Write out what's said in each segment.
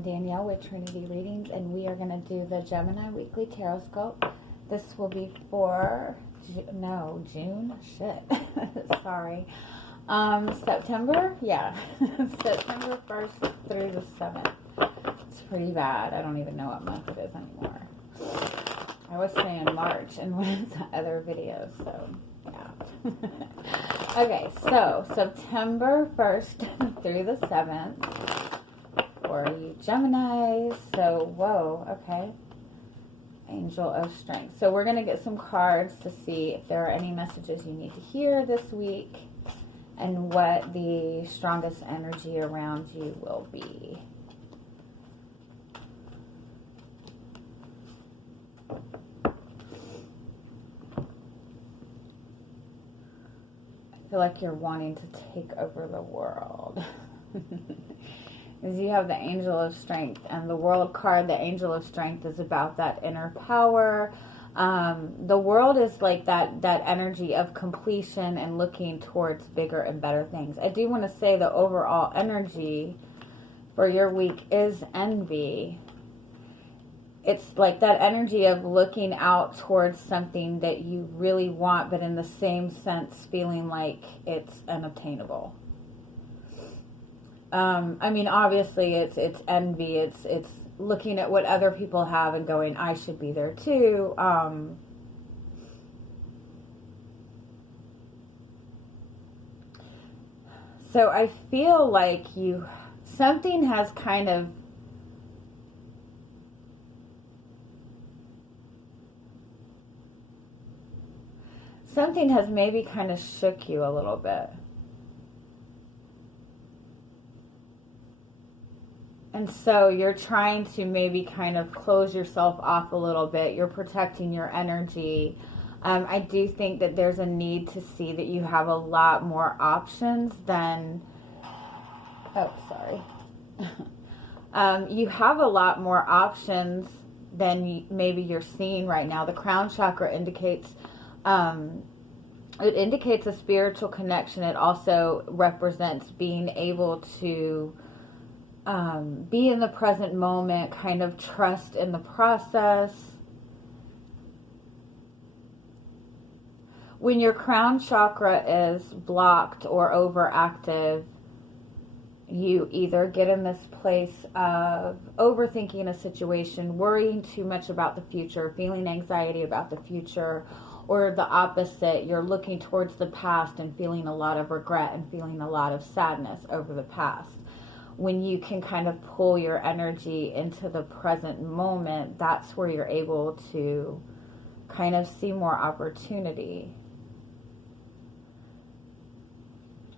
I'm Danielle with Trinity Readings, and we are going to do the Gemini Weekly Tarotscope. This will be for, June? Shit. Sorry. September? Yeah. September 1st through the 7th. It's pretty bad. I don't even know what month it is anymore. I was saying March in one of the other videos, so yeah. Okay, so September 1st through the 7th for you Gemini. So, whoa, okay. Angel of Strength. So we're going to get some cards to see if there are any messages you need to hear this week and what the strongest energy around you will be. I feel like you're wanting to take over the world. Because you have the Angel of Strength, and the World card, the Angel of Strength, is about that inner power. The world is like that energy of completion and looking towards bigger and better things. I do want to say the overall energy for your week is envy. It's like that energy of looking out towards something that you really want, but in the same sense feeling like it's unobtainable. I mean, obviously it's envy. It's looking at what other people have and going, I should be there too. So I feel like something has kind of maybe kind of shook you a little bit. And so you're trying to maybe kind of close yourself off a little bit. You're protecting your energy. I do think that there's a need to see that you have a lot more options than... Oh, sorry. You have a lot more options than maybe you're seeing right now. The crown chakra indicates... it indicates a spiritual connection. It also represents being able to be in the present moment, kind of trust in the process. When your crown chakra is blocked or overactive, you either get in this place of overthinking a situation, worrying too much about the future, feeling anxiety about the future, or the opposite, you're looking towards the past and feeling a lot of regret and feeling a lot of sadness over the past. When you can kind of pull your energy into the present moment, that's where you're able to kind of see more opportunity.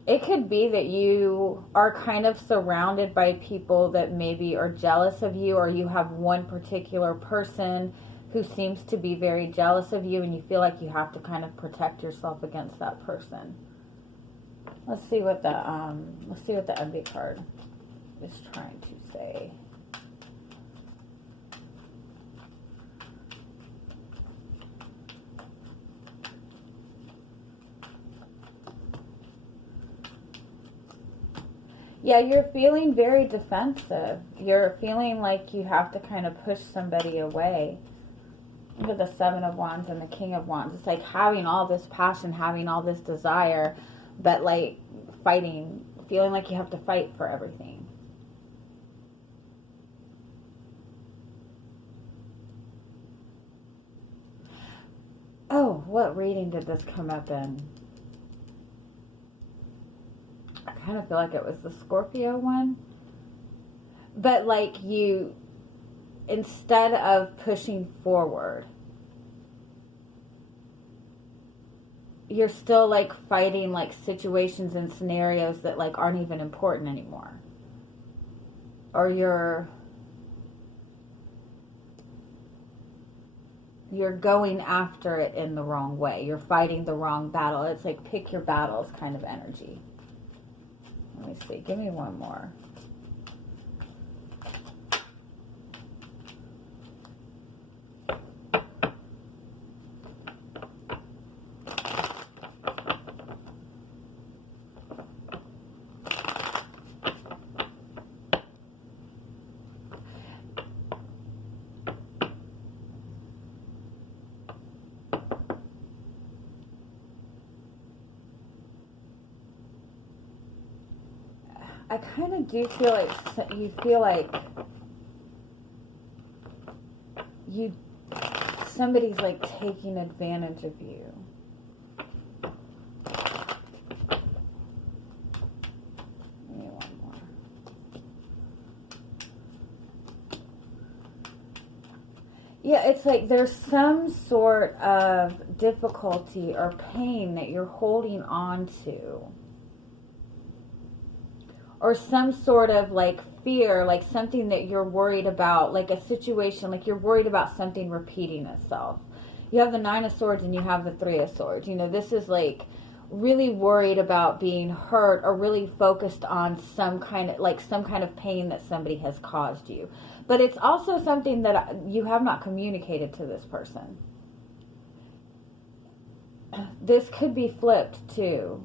It could be that you are kind of surrounded by people that maybe are jealous of you, or you have one particular person who seems to be very jealous of you, and you feel like you have to kind of protect yourself against that person. Let's see what the envy card is trying to say. Yeah, you're feeling very defensive. You're feeling like you have to kind of push somebody away. With the Seven of Wands and the King of Wands, it's like having all this passion, having all this desire, but like fighting, feeling like you have to fight for everything. Oh, what reading did this come up in? I kind of feel like it was the Scorpio one. But like you, instead of pushing forward, you're still like fighting like situations and scenarios that like aren't even important anymore. Or you're going after it in the wrong way. You're fighting the wrong battle. It's like pick your battles kind of energy. Let me see. Give me one more. I kind of do feel like you feel like somebody's like taking advantage of you. Give me one more. Yeah, it's like there's some sort of difficulty or pain that you're holding on to. Or some sort of like fear, like something that you're worried about, like a situation, like you're worried about something repeating itself. You have the Nine of Swords and you have the Three of Swords. You know, this is like really worried about being hurt or really focused on some kind of pain that somebody has caused you. But it's also something that you have not communicated to this person. This could be flipped too.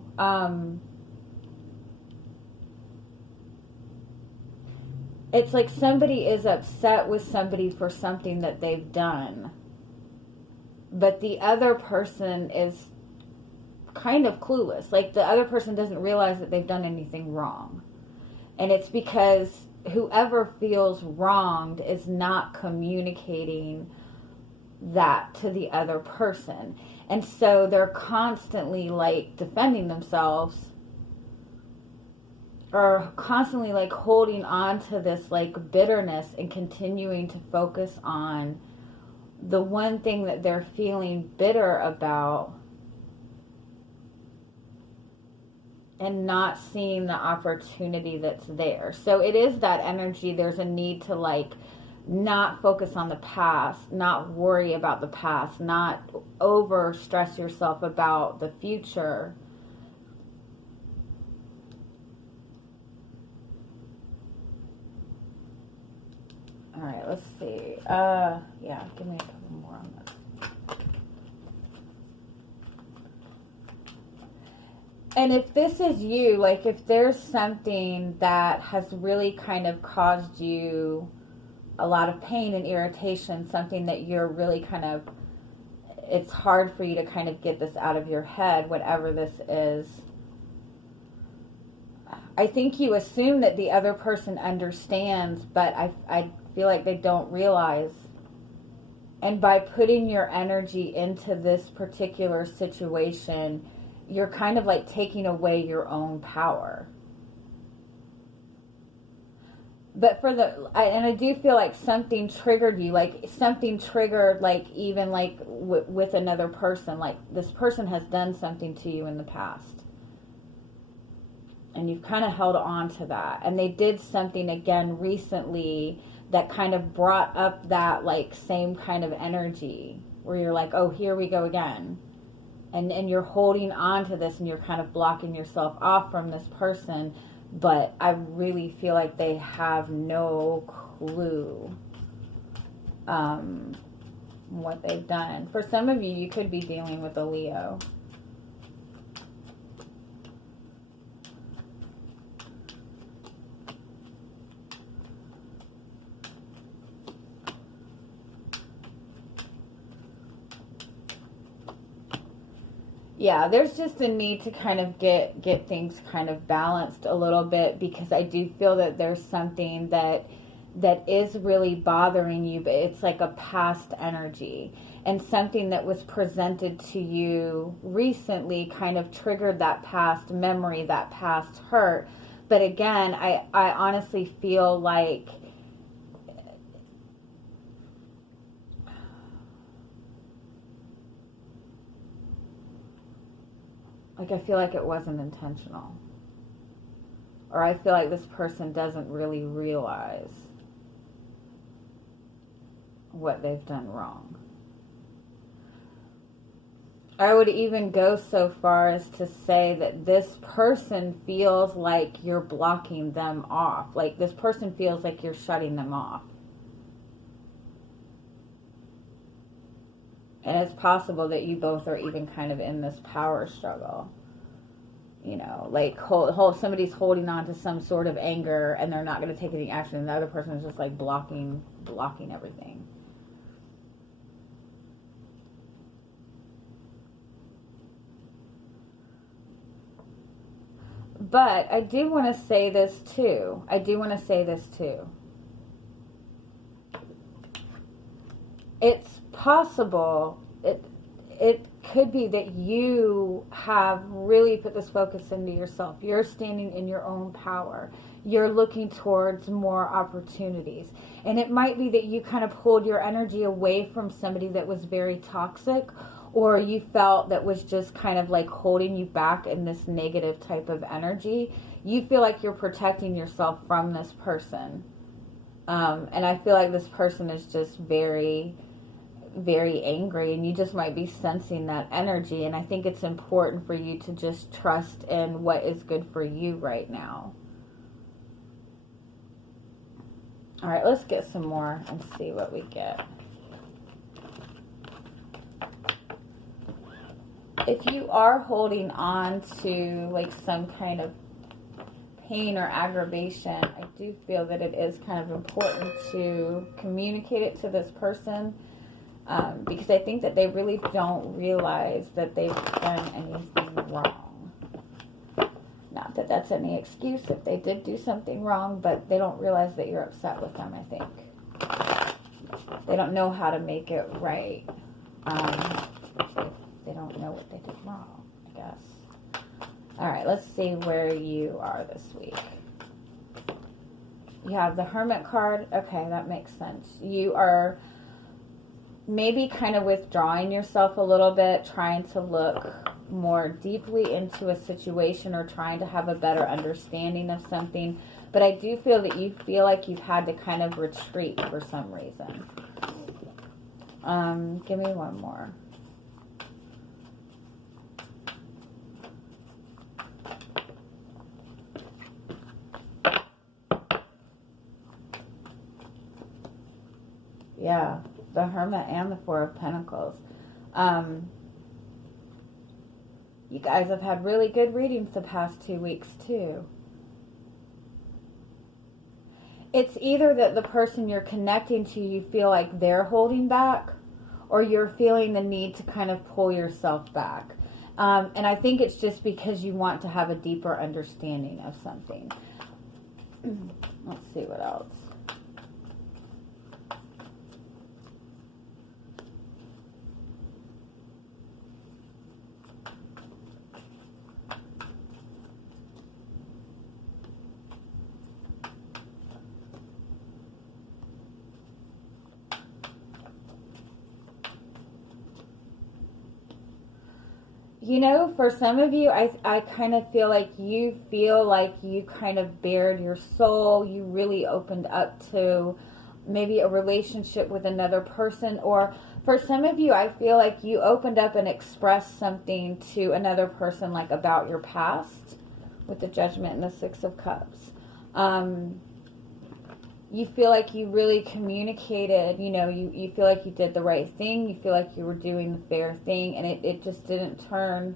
It's like somebody is upset with somebody for something that they've done. But the other person is kind of clueless. Like the other person doesn't realize that they've done anything wrong. And it's because whoever feels wronged is not communicating that to the other person. And so they're constantly like defending themselves, or constantly like holding on to this like bitterness and continuing to focus on the one thing that they're feeling bitter about and not seeing the opportunity that's there. So it is that energy. There's a need to like not focus on the past, not worry about the past, not over stress yourself about the future. All right, let's see. Yeah, give me a couple more on this. And if this is you, like if there's something that has really kind of caused you a lot of pain and irritation, something that you're really kind of, it's hard for you to kind of get this out of your head, whatever this is. I think you assume that the other person understands, but I feel like they don't realize. And by putting your energy into this particular situation, you're kind of like taking away your own power. But I do feel like something triggered you, like something triggered, like even like with another person, like this person has done something to you in the past. And you've kind of held on to that. And they did something again recently that kind of brought up that like same kind of energy where you're like, oh, here we go again. And you're holding on to this and you're kind of blocking yourself off from this person. But I really feel like they have no clue what they've done. For some of you, you could be dealing with a Leo. Yeah, there's just a need to kind of get things kind of balanced a little bit, because I do feel that there's something that is really bothering you, but it's like a past energy. And something that was presented to you recently kind of triggered that past memory, that past hurt. But again, I honestly feel like I feel like it wasn't intentional. Or I feel like this person doesn't really realize what they've done wrong. I would even go so far as to say that this person feels like you're blocking them off. Like this person feels like you're shutting them off. And it's possible that you both are even kind of in this power struggle. You know, like somebody's holding on to some sort of anger and they're not going to take any action, and the other person is just like blocking everything. But I do want to say this too. It's possible, it could be that you have really put this focus into yourself. You're standing in your own power. You're looking towards more opportunities. And it might be that you kind of pulled your energy away from somebody that was very toxic, or you felt that was just kind of like holding you back in this negative type of energy. You feel like you're protecting yourself from this person. And I feel like this person is just very, very angry, and you just might be sensing that energy. And I think it's important for you to just trust in what is good for you right now. All right, let's get some more and see what we get. If you are holding on to like some kind of pain or aggravation, I do feel that it is kind of important to communicate it to this person, because I think that they really don't realize that they've done anything wrong. Not that that's any excuse if they did do something wrong, but they don't realize that you're upset with them, I think. They don't know how to make it right. They don't know what they did wrong, I guess. All right, let's see where you are this week. You have the Hermit card. Okay, that makes sense. You are maybe kind of withdrawing yourself a little bit, trying to look more deeply into a situation or trying to have a better understanding of something. But I do feel that you feel like you've had to kind of retreat for some reason. Give me one more. Yeah, the Hermit and the Four of Pentacles. You guys have had really good readings the past 2 weeks too. It's either that the person you're connecting to, you feel like they're holding back, or you're feeling the need to kind of pull yourself back. And I think it's just because you want to have a deeper understanding of something. Let's see what else. You know, for some of you, I kind of feel like you kind of bared your soul. You really opened up to maybe a relationship with another person. Or for some of you, I feel like you opened up and expressed something to another person, like about your past, with the Judgment and the Six of Cups. You feel like you really communicated, you know, you feel like you did the right thing. You feel like you were doing the fair thing, and it just didn't turn.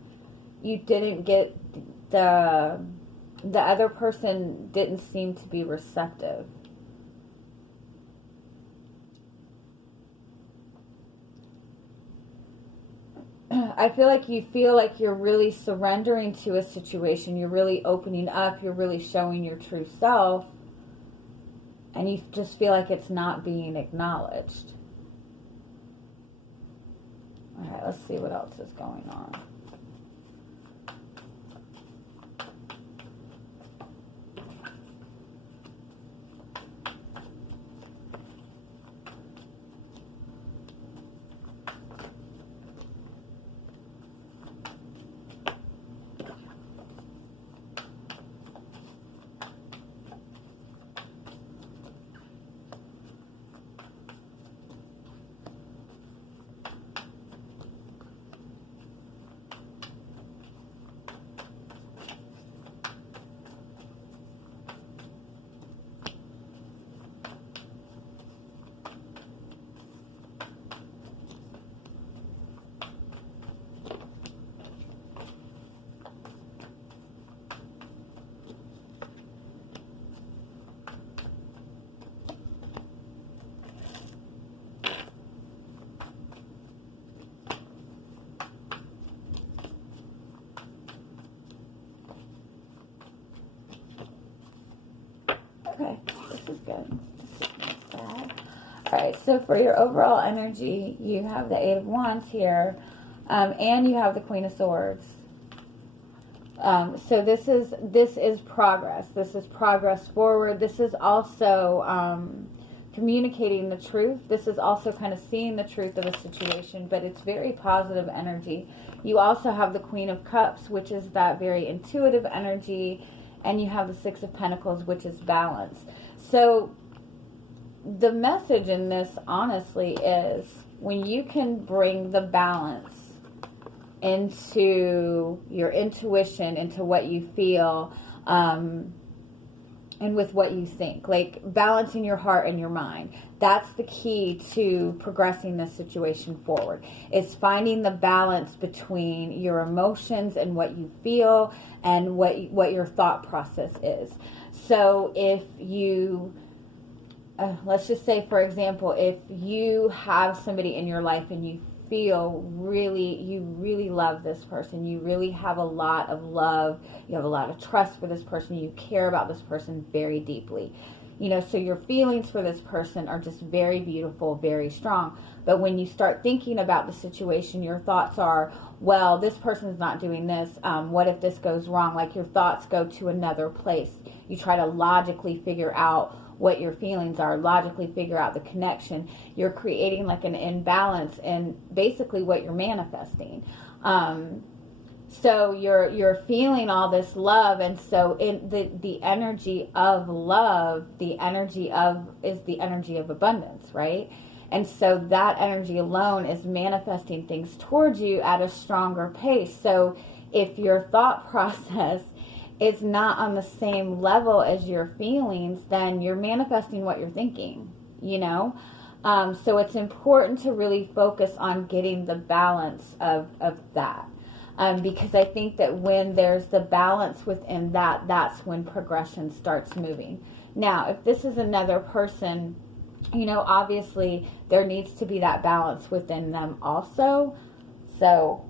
You didn't get the other person didn't seem to be receptive. I feel like you're really surrendering to a situation. You're really opening up. You're really showing your true self. And you just feel like it's not being acknowledged. All right, let's see what else is going on. good. All right, so for your overall energy, you have the Eight of Wands here, and you have the Queen of Swords. So this is progress. This is progress forward. This is also communicating the truth. This is also kind of seeing the truth of a situation, but it's very positive energy. You also have the Queen of Cups, which is that very intuitive energy, and you have the Six of Pentacles, which is balance. So the message in this, honestly, is when you can bring the balance into your intuition, into what you feel, and with what you think, like balancing your heart and your mind. That's the key to progressing this situation forward. It's finding the balance between your emotions and what you feel and what your thought process is. So if you let's just say, for example, if you have somebody in your life and you feel you really love this person, you really have a lot of love, you have a lot of trust for this person, you care about this person very deeply, so your feelings for this person are just very beautiful, very strong. But when you start thinking about the situation, your thoughts are, well, this person's not doing this, what if this goes wrong? Like, your thoughts go to another place. You try to logically figure out what your feelings are, logically figure out the connection. You're creating like an imbalance in basically what you're manifesting. So you're feeling all this love, and so in the energy of love, is the energy of abundance, right? And so that energy alone is manifesting things towards you at a stronger pace. So if your thought process is not on the same level as your feelings, then you're manifesting what you're thinking, So it's important to really focus on getting the balance of that. Because I think that when there's the balance within that, that's when progression starts moving. Now, if this is another person, obviously there needs to be that balance within them also. So,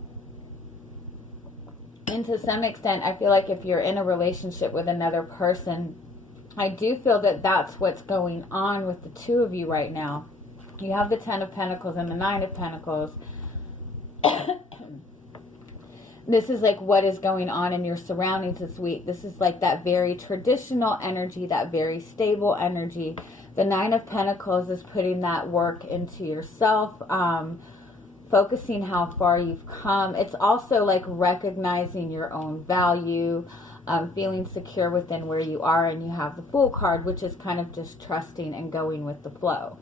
and to some extent, I feel like if you're in a relationship with another person, I do feel that that's what's going on with the two of you right now. You have the Ten of Pentacles and the Nine of Pentacles. This is like what is going on in your surroundings this week. This is like that very traditional energy, that very stable energy. The Nine of Pentacles is putting that work into yourself, focusing how far you've come. It's also like recognizing your own value, feeling secure within where you are, and you have the Fool card, which is kind of just trusting and going with the flow.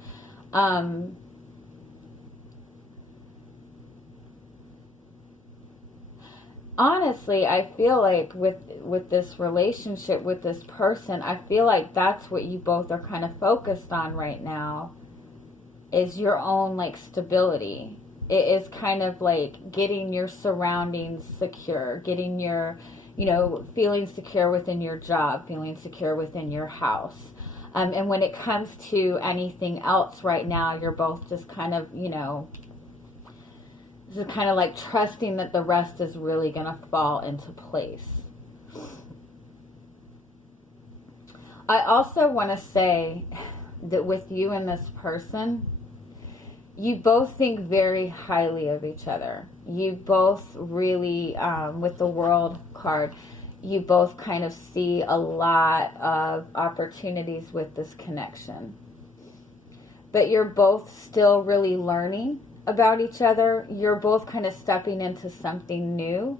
Honestly, I feel like with this relationship, with this person, I feel like that's what you both are kind of focused on right now, is your own like stability. It is kind of like getting your surroundings secure, getting your, feeling secure within your job, feeling secure within your house. And when it comes to anything else right now, you're both just kind of, this is kind of like trusting that the rest is really going to fall into place. I also want to say that with you and this person, you both think very highly of each other. You both really, with the World card, you both kind of see a lot of opportunities with this connection. But you're both still really learning about each other. You're both kind of stepping into something new.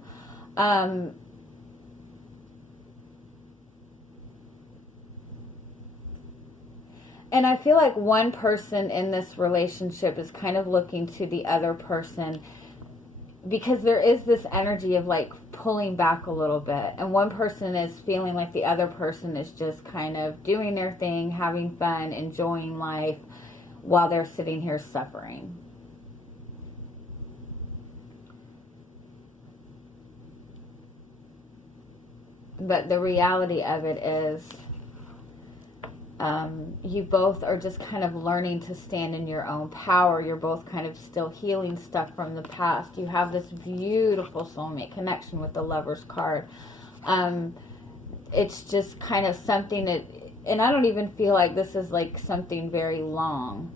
And I feel like one person in this relationship is kind of looking to the other person, because there is this energy of like pulling back a little bit. And one person is feeling like the other person is just kind of doing their thing, having fun, enjoying life, while they're sitting here suffering. But the reality of it is, you both are just kind of learning to stand in your own power. You're both kind of still healing stuff from the past. You have this beautiful soulmate connection with the Lover's card. It's just kind of something that and I don't even feel like this is like something very long.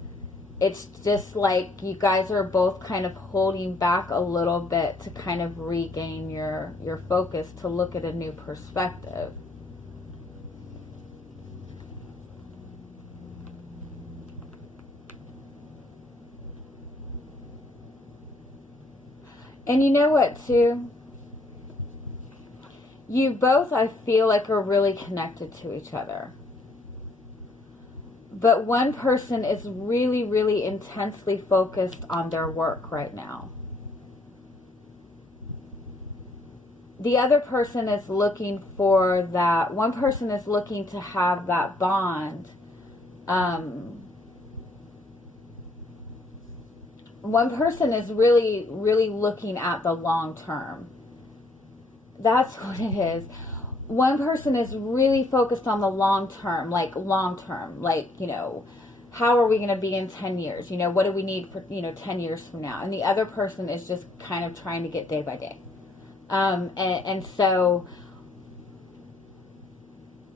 It's just like you guys are both kind of holding back a little bit to kind of regain your focus, to look at a new perspective. And you know what, too? You both, I feel like, are really connected to each other. But one person is really, really intensely focused on their work right now. The other person is looking for that. One person is looking to have that bond. One person is really, really looking at the long term. That's what it is. One person is really focused on the long term, like, you know, how are we going to be in 10 years? You know, what do we need for, 10 years from now? And the other person is just kind of trying to get day by day. And so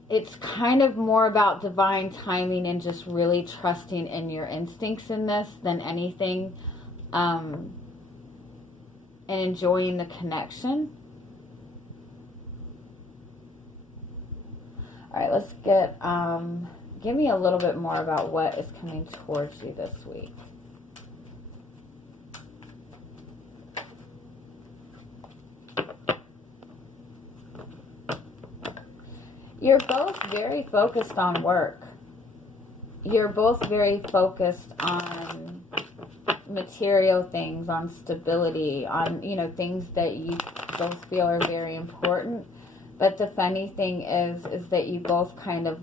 it's kind of more about divine timing and just really trusting in your instincts in this than anything. And enjoying the connection. All right, let's get, give me a little bit more about what is coming towards you this week. You're both very focused on work. You're both very focused on material things, on stability, on, things that you both feel are very important. But the funny thing is that you both kind of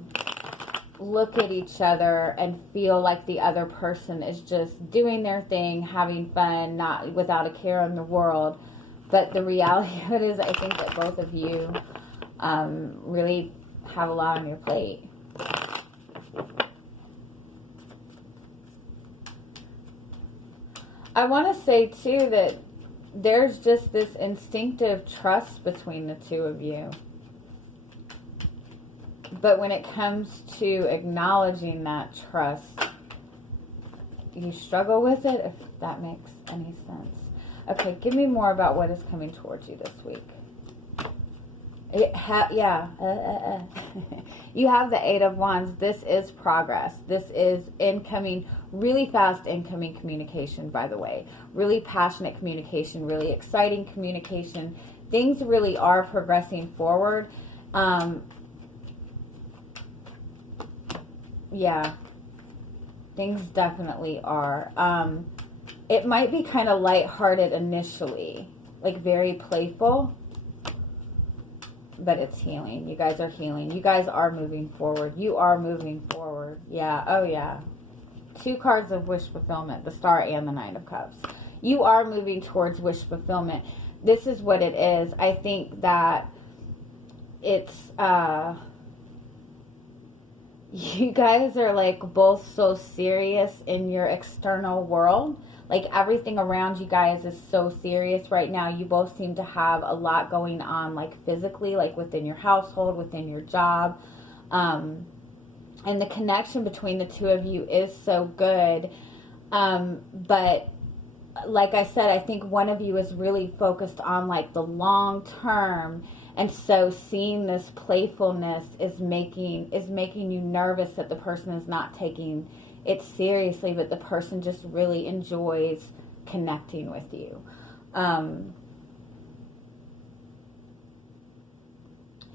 look at each other and feel like the other person is just doing their thing, having fun, not without a care in the world. But the reality of it is, I think that both of you really have a lot on your plate. I want to say, too, that there's just this instinctive trust between the two of you. But when it comes to acknowledging that trust, you struggle with it, if that makes any sense. Okay, give me more about what is coming towards you this week. You have the Eight of Wands. This is progress. This is incoming, really fast incoming communication, by the way. Really passionate communication, really exciting communication. Things really are progressing forward. Yeah, things definitely are. It might be kind of lighthearted initially, like very playful. But it's healing. You guys are healing. You guys are moving forward. You are moving forward. Yeah. Oh, yeah. 2 cards of wish fulfillment. The Star and the Nine of Cups. You are moving towards wish fulfillment. This is what it is. I think that it's... you guys are like both so serious in your external world. Like everything around you guys is so serious right now. You both seem to have a lot going on, like physically, like within your household, within your job. And the connection between the two of you is so good. But like I said, I think one of you is really focused on like the long term. And so seeing this playfulness is making you nervous that the person is not taking it seriously, but the person just really enjoys connecting with you.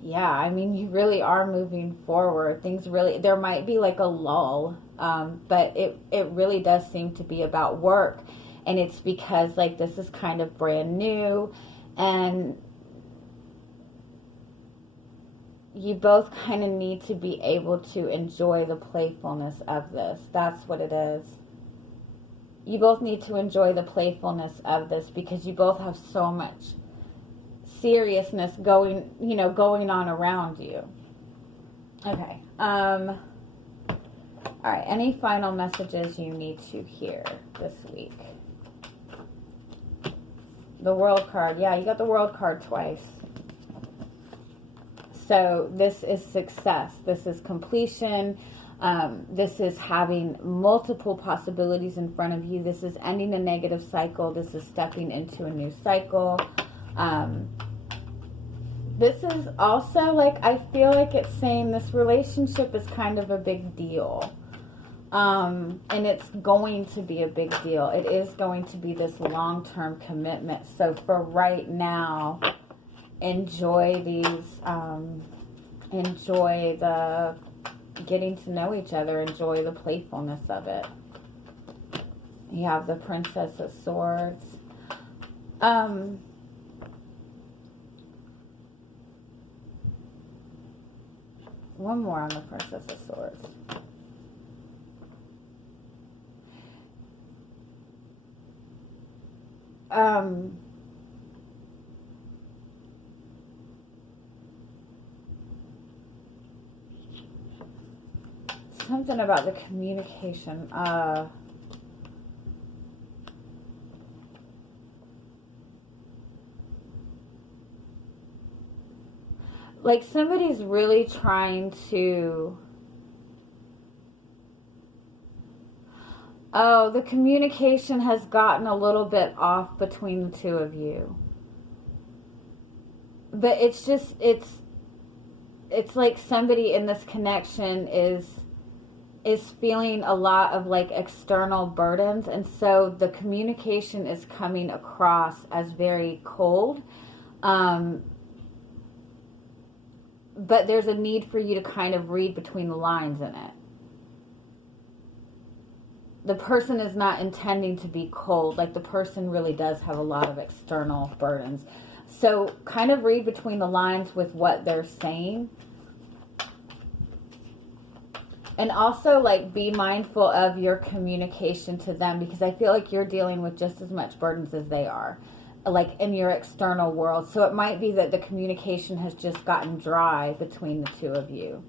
Yeah, I mean, you really are moving forward. Things really, there might be like a lull, but it really does seem to be about work. And it's because like this is kind of brand new, and you both kind of need to be able to enjoy the playfulness of this. That's what it is. You both need to enjoy the playfulness of this because you both have so much seriousness going on around you. Okay. All right. Any final messages you need to hear this week? The World card. Yeah, you got the World card twice. So this is success. This is completion. This is having multiple possibilities in front of you. This is ending a negative cycle. This is stepping into a new cycle. This is also like, I feel like it's saying this relationship is kind of a big deal. And it's going to be a big deal. It is going to be this long-term commitment. So for right now, enjoy these, enjoy the getting to know each other, enjoy the playfulness of it. You have the Princess of Swords. One more on the Princess of Swords. Something about the communication. Like somebody's really trying to... Oh, the communication has gotten a little bit off between the two of you. But it's just, it's like somebody in this connection is feeling a lot of like external burdens. And so the communication is coming across as very cold. But there's a need for you to kind of read between the lines in it. The person is not intending to be cold. Like the person really does have a lot of external burdens. So kind of read between the lines with what they're saying. And also like be mindful of your communication to them, because I feel like you're dealing with just as much burdens as they are, like in your external world. So it might be that the communication has just gotten dry between the two of you.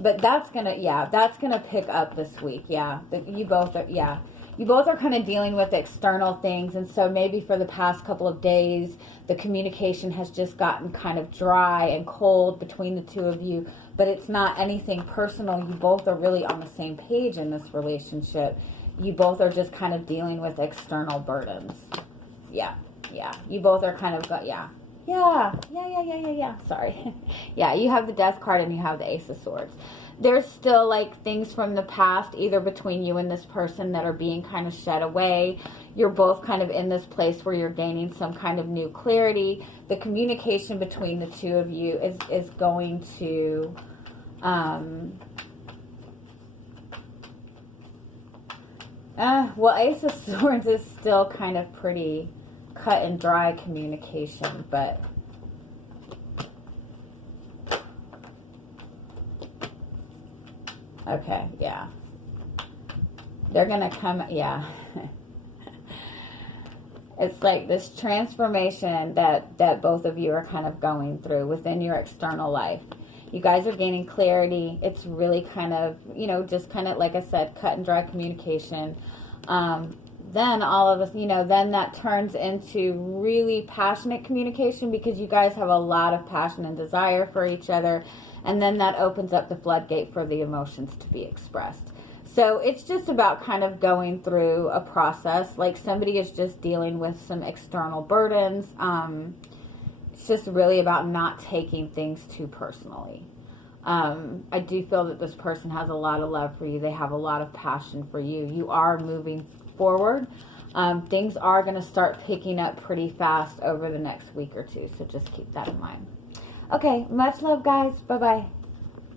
But that's gonna, yeah, that's gonna pick up this week. Yeah, you both are kind of dealing with external things, and so maybe for the past couple of days, the communication has just gotten kind of dry and cold between the two of you. But it's not anything personal. You both are really on the same page in this relationship. You both are just kind of dealing with external burdens. Yeah. You both are kind of, yeah. Sorry. Yeah, you have the Death card and you have the Ace of Swords. There's still like things from the past, either between you and this person, that are being kind of shed away. You're both kind of in this place where you're gaining some kind of new clarity. The communication between the two of you is going to, well, Ace of Swords is still kind of pretty cut and dry communication, but okay, yeah. They're gonna come, yeah. It's like this transformation that both of you are kind of going through within your external life. You guys are gaining clarity. It's really kind of, just kind of, like I said, cut and dry communication. Then all of us, then that turns into really passionate communication, because you guys have a lot of passion and desire for each other. And then that opens up the floodgate for the emotions to be expressed. So it's just about kind of going through a process. Like somebody is just dealing with some external burdens. It's just really about not taking things too personally. I do feel that this person has a lot of love for you. They have a lot of passion for you. You are moving forward. Things are going to start picking up pretty fast over the next week or two. So just keep that in mind. Okay, much love, guys. Bye-bye.